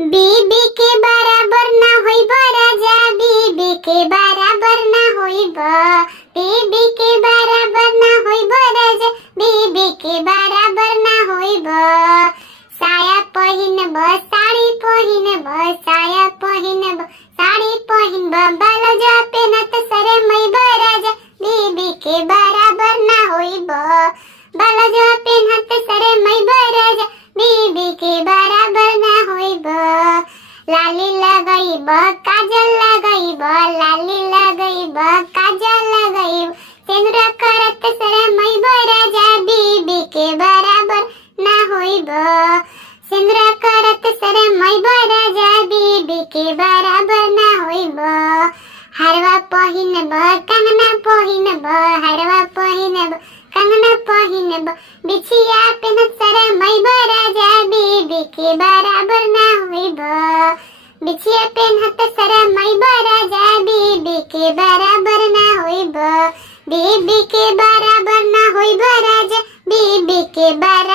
बीबी के बराबर ना होइब राजा, बीबी के बराबर ना होइब, बीबी के बराबर ना होइब राजा, बीबी के बराबर ना होइब। साया पहिनब साड़ी पहिनब, साया पहिनब साड़ी पहिनब, ब्लाउज पेनत सरे मैब राजा, बीबी के बराबर ना होइब, ब्लाउज पेनत सरे मैब राजा, बीबी के बराबर ना होइब। लाली लगाइब काजल लगाइब, लाली लगाइब काजल लगाइब, सिंदूर करत सरे मैब राजा, बीबी के बराबर ना होइब, सिंदूर करत सरे मैब राजा, बीबी के बराबर ना होइब। हरवा पहिनब कंगना पहिनब, हरवा पहिनब कंगना पहिनब, बिछिया पेनत सरे मैब राजा, बीबी के बराबर ना होइब, बिछिया पेनत सरे मैब राजा, बीबी के बराबर ना होइब, बीबी के बराबर ना होइब राजा, बीबी के बराबर